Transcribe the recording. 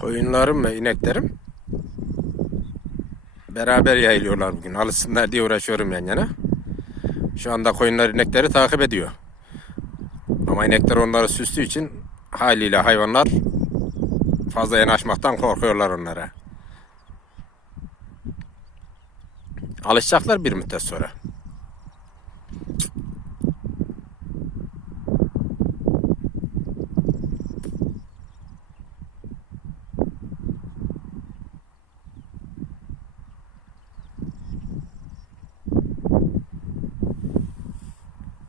Koyunlarım ve ineklerim beraber yayılıyorlar bugün. Alışsınlar diye uğraşıyorum yan yana. Şu anda koyunlar inekleri takip ediyor. Ama inekler onları süstüğü için haliyle hayvanlar fazla yanaşmaktan korkuyorlar onlara. Alışacaklar bir müddet sonra.